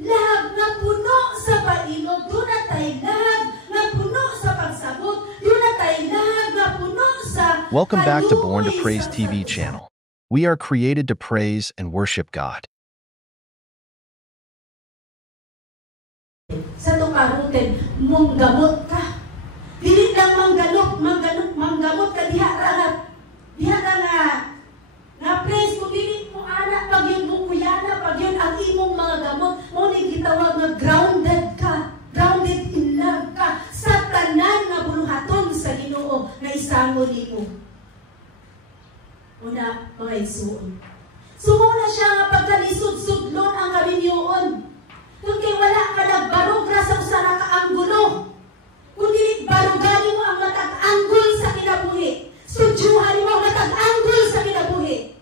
lahag nga puno sa pailog, doon na tayo lahag nga puno sa pagsabot, doon na tayo lahag nga puno sa Welcome back to Born to kaluoy Praise sa TV sa- channel. We are created to praise and worship God. Sa tukarutin, monggamot ka. Dili lang manggamot ka diha nga praise mo dili mo ana pag yun mo kuyana, pag yun ang imong mga gamot, mo ni gitawag nga grounded ka, grounded in love ka sa tanan nga buluhaton sa Ginoo nga isango nimo. Una, mga igsuon. Sumo na siya nga pagkalisod-sudlon ang kaminyoon. Kung kay wala ka nagbarog ra sa usa ka anggulo. Kung dili barugan mo ang matag-anggol sa kinabuhi. Sudyuhan mo ang matag-anggol sa kinabuhi.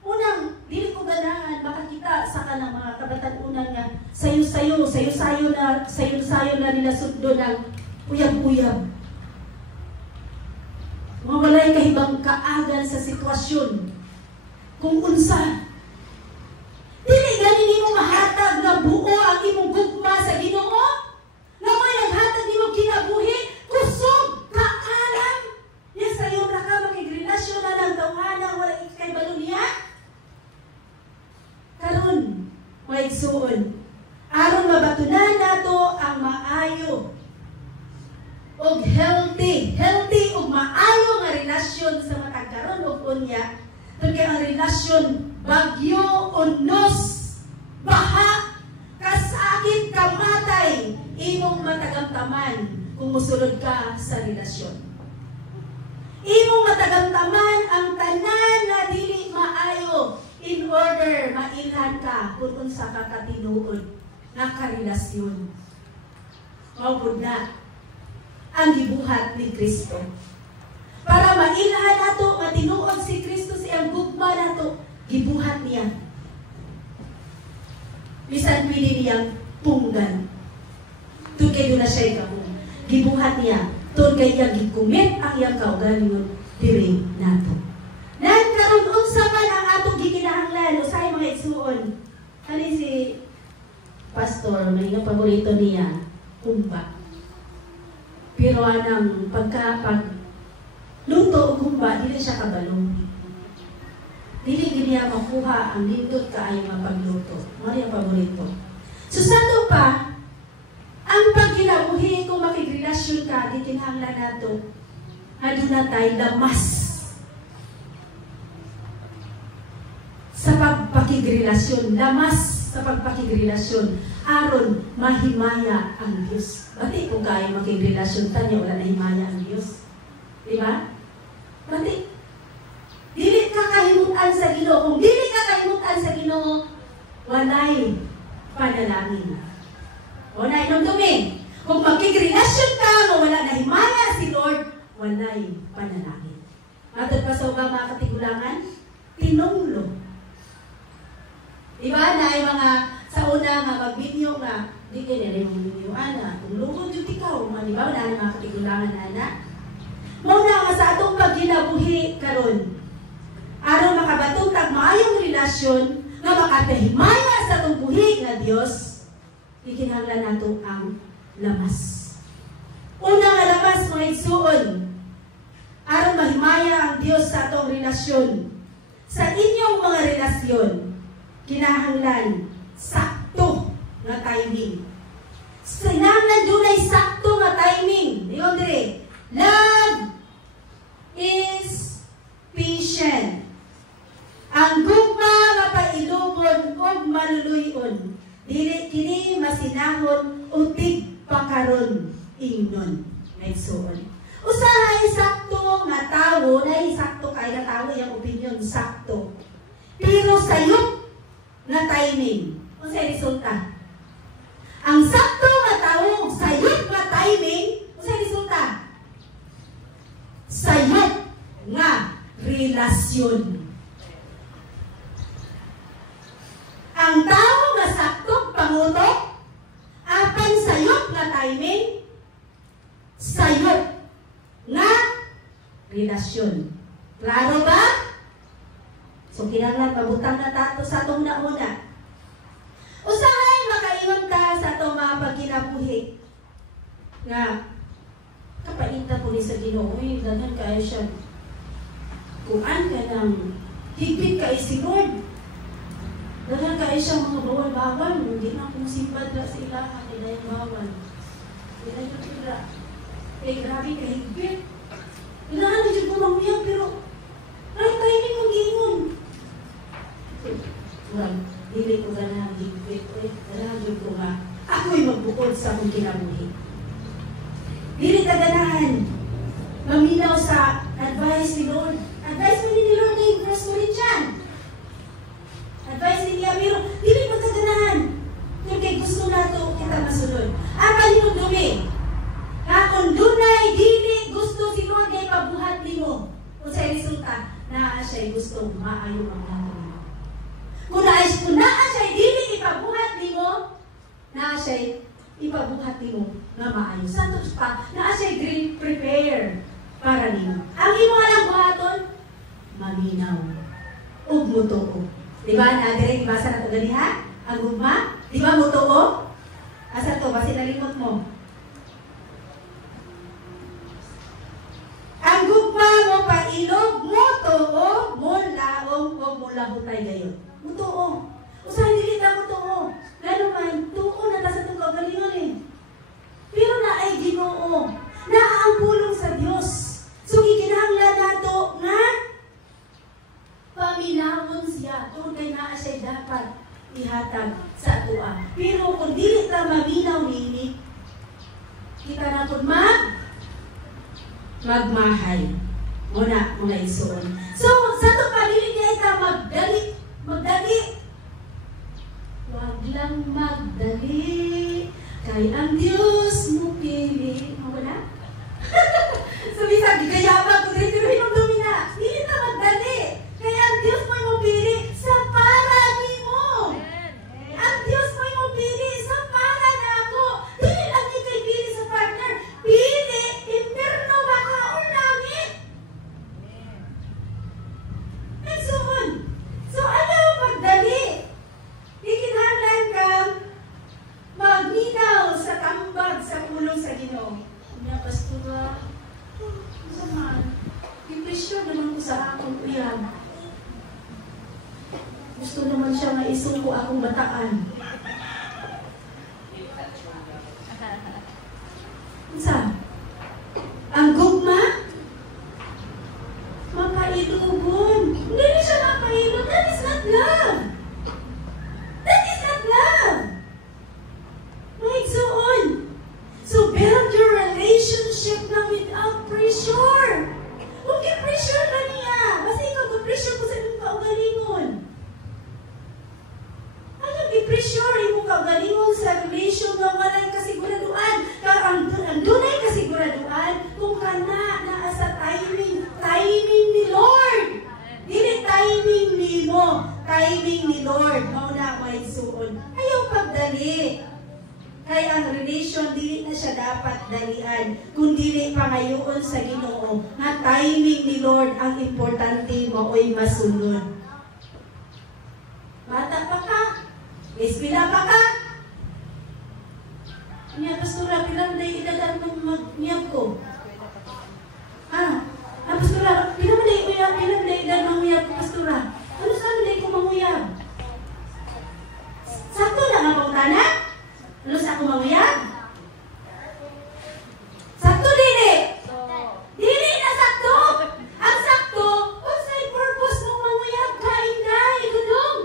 Unang, dili ko ganahan makakita sa kanang mga kabatan-unan nga sayo-sayo na nila sudlo ng uyab-uyab. Mga walay kahibang kaagan sa sitwasyon. Kung unsa, dili ganin mo mahatag nga buo ang imong gugma sa Ginoo. Nga may naghatag nimo kinabuhi, kusog, kaalam. Ya sayo na ka makigrelasyon na ng tawhana wala kay balon niya. Karon, may igsuon. Aron mabatunan nato ang maayo og healthy og maayo nga relasyon sa matagkaron og unya. Kaya ang relasyon bagyo, unos, baha, kasakit, kamatay, imong matagamtaman kung musulod ka sa relasyon. Imong matagamtaman ang tanan na dili maayo in order mailhan ka kung unsa ka katinuod nga karelasyon. Maupod na ang gibuhat ni Kristo. Para mailhan nato, matinuod si Kristo siyang gugma nato, gibuhat niya. Bisan pili niyang punggan. Doon kayo na siya ikabong. Gibuhat niya. Doon kayo iyang gikumit ang iyang kaugalingon diri nato. Nagkaroon unsa man ang atong gikinahanglan, usay mga igsuon. Kani si pastor, may nga paborito niya, kumba. Pero anang luto o kumba, dili siya kabalong. Dili giniya makuha ang lindot kaayo nga pagluto. Mari ang paborito. So sa ito pa, ang pagkinabuhi kung makigrelasyon ka, di kinahanglan nato, aduna tayo lamas sa pagpakigrelasyon. Lamas sa pagpakigrelasyon. Aron mahimaya ang Diyos. Bati kung kaya makigrelasyon tanya, wala na himaya ang Diyos. Diba? Bati. Dili ka kahimutan sa Ginoo. Kung dili ka kahimutan sa Ginoo, walay panalangin. O na inumdumin. Kung makikrelasyon ka, kung wala na himaya si Lord, walay panalangin. Matod pa sa ubang mga katigulangan, tinunglo. Diba? Na ay mga sa una nga mag-video nga, di kayo na rin mong video, ana. Kung lungkod yung ikaw, diba? Wala na mga katigulangan, ana. Mauna nga sa atong pagkinabuhi karon. Aron makabatong tagmaayong relasyon nga makatahimaya sa atong buhi nga Dios, ikinahanglan nato ang lamas. Una nga lamas, mga igsuon, aron mahimaya ang Dios sa atong relasyon. Sa inyong mga relasyon, kinahanglan sakto nga timing. Kinahanglan dunay sakto nga timing. Diyon dire. Love is patient. Ang gugma nga pailugon og maluluyon, dili kini masinahon o tigpakaron ingnon. Nagsuon. Usahay sakto nga tawo, na sakto kay nga tawo yang opinion sakto. Pero sayop nga timing. Unsay resulta? Ang sakto nga tawo, sayop nga timing, unsay resulta? Sayop nga relasyon. Ang tao nga sakto pangutok, apan sayop nga timing, sayop nga relasyon. Klaro ba? So kinahanglan pabutang na tato sa atong nauna. Usahay nga kapainta po ni sa Ginoo, ganyan kaya siya kuan ka ng higpit kay si Lord. Ganyan kaya siya mga bawal-bawal, hindi na kung simpad na sa ilaha, kaya yung bawal. Kaya yung tira, grabe ka higpit. Kailangan na dyan ko mamuyag, pero right timing mong gingon. Well, hindi ko ganang higpit, ganang dyan ko nga, ako'y magbukod sa akong kinabuhi. Dili ka ganahan, maminaw sa advice ni Lord. Advice mo ni Lord kay First Corinthians. Advice ni niya, pero dili mo kaganahan. Kung kay gusto na ito, kita masunod. Ang kalimong dumi, na kung dunay, dili gusto si Lord kay pabuhat ni mo. Kung sa'y resulta, naa siya'y gusto, maayo ang natin. Kung naa siya'y dili ipabuhat ni mo, naa siya'y ipabuhat ni mo na maayo. Santos pa, naa siya'y great prepare para niyo. Ang imo alang buhaton, maminaw. Ug mutuo. Diba? Nagdirect, basa na ito ganiha? Ang gugma? Diba mutuo? Asa to? Basi nalimot mo. Ang gugma mo pailog, mutuo, mulaong o mulahutay gayon. Mutuo. Usahay dili ta mutuo. Gano man, tuo na ta sa itong kagalingon eh. Pero na ay Ginoo. Naa ang pulong sa Dios. So, gikinahanglan nato nga paminawon siya. Tungkol kay naa siya dapat ihatag sa atua. Pero kung dili ta maminaw nini, kita na po magmahay. Muna, mga isuon. So, sa ito pa, dili niya ita magdali. Huwag lang magdali. Kay ang Diyos mo pili. Muna? So, bisa, gigayabang ko rin, pero hinumdumi na. Dili ta magdali. Kaya ang Diyos mo yung pili sa para ni mo. Ang Diyos mo yung pili sa para na ako. Dili lang niya kay pili sa partner. Pili, imperno baka o langit. And so on. So ayaw magdali. Ikinahanglan kang magminaw sa tambag sa pulong sa Ginoo. Kanya, pastora, naman, impresyon naman ko sa akong uyab. Gusto naman siya nga isuko akong bataan. Unsa? Ang gugma? Mapailugon. Hindi siya mapailugon. That is not love. That is not love. Maigsoon. So build your relationship na without pressure. Huwag yung pressure ka niya. Basta ikaw mag-pressure ko sa iyong kaugalingon. I-pressure yung kaugalingon sa relation na walay kasiguraduan. Ang dunay kasiguraduan kung kana sa timing ni Lord. Dili timing ni mo, timing ni Lord. Mauna may suon. Ayaw pagdali. Kaya ang relation, dili na siya dapat dalian. Kung dili pangayoon sa Ginoo, na timing ni Lord ang importante mo oy masunod. Bata pa ka? Espila pa ka? Niya, pastora, pilang day idadaan ng mag-niyab ko? Pastora, pilang day idadaan ng mag-niyab ko, pastora? Ano saan day ko manguyab? Sakto lang ang pautana? Ano sa ako manguyab? Sakto dili? Dili na sakto! Ang sakto, unsay purpose mong manguyab ka, inday, gudong?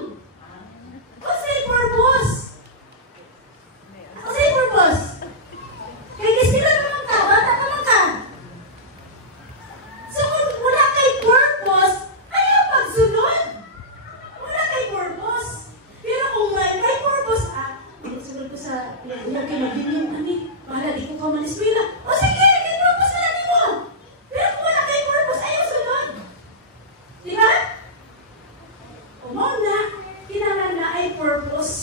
Unsay purpose? Unsay purpose? Kaya gisila naman ka, bata ka man ka. So kung wala kay purpose, ayaw pagsunod. Wala kay purpose. Pero kung may purpose, sunod ko sa yung kinabinyo, para di ko ka maniswila. O sige, may purpose na natin mo. Pero kung wala kay purpose, ayaw sunod. Di ba? Umuna, kailangan na ay purpose.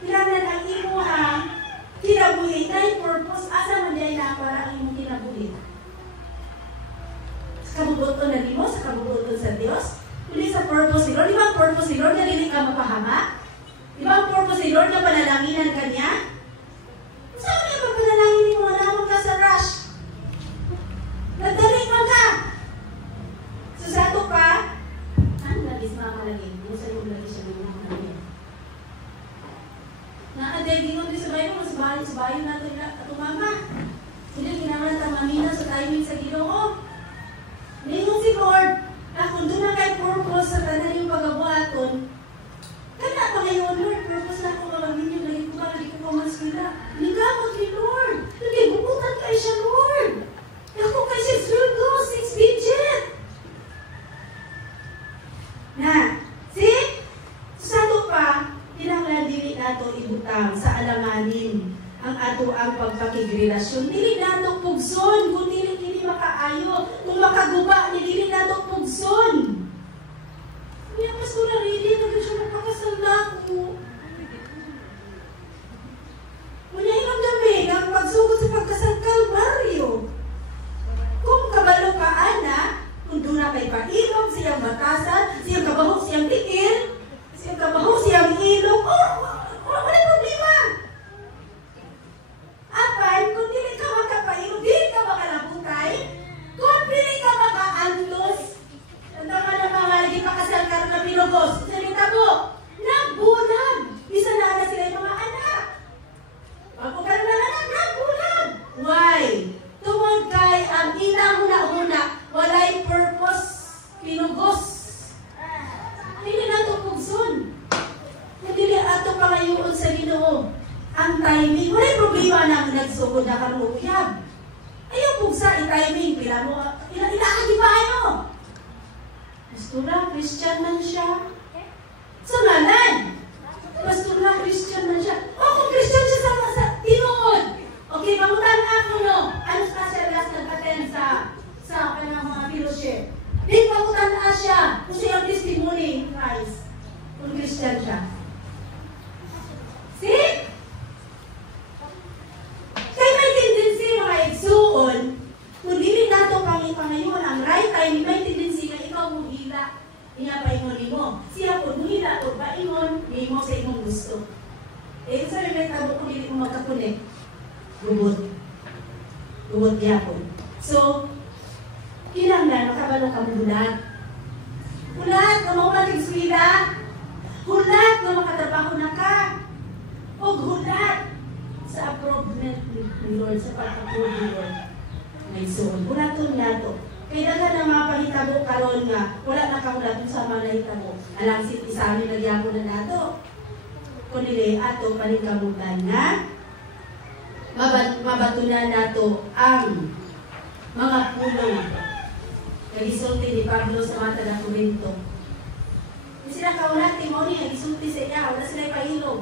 Kailangan ang imo ang kinabuhi na ay purpose. Asa man dahil na para ang imo kinabuhi? Sa kabubuton na di mo, sa kabubuton sa Diyos, kundi sa purpose ni Lord. Di ba ang purpose ni Lord na dili ka mapahama? Di ba ang purpose ni Lord na panalanginan ka niya? Saan niya pag panalangin mo? Wala mo ka dahil gingon din sa Bible, sa bayo natin ato mama. Sila ginawa na mamina sa timing sa Ginoo. Ningon si Lord, na kung doon na kay purpose sa tanan yung pagabuhaton, kaya pa ngayon, Lord, purpose na akong mamaminin yung lagi ko ba, lagi ko pamaskila. Nigamot ni Lord. Nagibukutan kayo siya, Lord. Ako kay siya, Zergo, 6 digit. Na, see? Sado pa, kinahanglan dili nato ibutang sa alanganin ang ato ang pagpakigrelasyon. Dili nato pugson kung dili kini makaayo, kung makaguba ni dili nato pugson. Niya pastora really nagsiya magpakasal na ako. Muna ilang gabi ang pagsugod sa pagkasal Kalbaryo. Kung kabalo ka ana, kung doon na kay pailog, siyang batasan, siyang kabahok, siyang tikil, siyang kabahok, siyang ilog, wala problema. Apan, kung dili ka makapailog, dili ka makalabutay, kung dili ka makaantos, ang tama na mga lagi pakasal ka na pinugos, salita mo, nagbulag. Isa na sila yung mga anak. Ako ka na anak, nagbulag. Why? Tungod kay ang inang huna-huna, walay purpose, pinugos. Dili na ito pugson. Dili ato pangayoon sa Ginoo. Ang timing, walay problema na nagsugod na karumuyab. Ayaw pugsa, i-timing, pila mo, ilaagi pa ano? Pastora, Christian man siya. Sa ngalan. Pastora, Christian man siya. O, kung Christian siya sa tinuod. Okay, pangutan ako no. Ano ka siya last nag-attend sa kanang mga fellowship? Di pangutan na siya. Kung siya ang testimony in Christ. Kung Christian siya. See? Kaya may tendency mga igsuon, kung dili nato pangayon ang right time, may tendency na ikaw mong hila. Inapaingon mo. Siya po, mong hila o paingon, hindi mo sa imong gusto. Eh, sa may tabo kung hindi mo magkakunik. Gubot. Gubot yapon. So, kinanglan, makabalo ka mo hulat. Hulat na maumalig sila. Hulat na makatrabaho na ka. O hulat sa approval ni Lord, sa pag-approve ni Lord. May soon. Hulaton na ito. Kaya dagan na mga pahitabo karon nga, wala na kahulat sa mga nahitabo. Alang isa amin nagyamo na nato. Kung nila ato paningkamutan na, mabatunan nato ang mga pulong. Nagisulti ni Pablo sa mga taga-Korinto. Hindi sila kaulat, Timoni, nagisulti sa iya, wala sila ipahilog.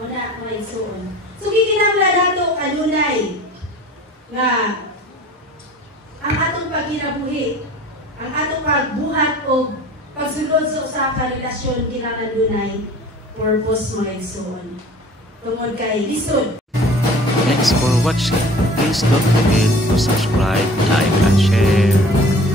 Wala mga isuon. So, kikinanglan nato kanunay nga ang atong pagkinabuhi, ang atong pagbuhat o pagsulod sa karelasyon kinanglan dunay purpose mga isuon. Tungod kay lisod. Thanks for watching. Please don't forget to subscribe, like, and share.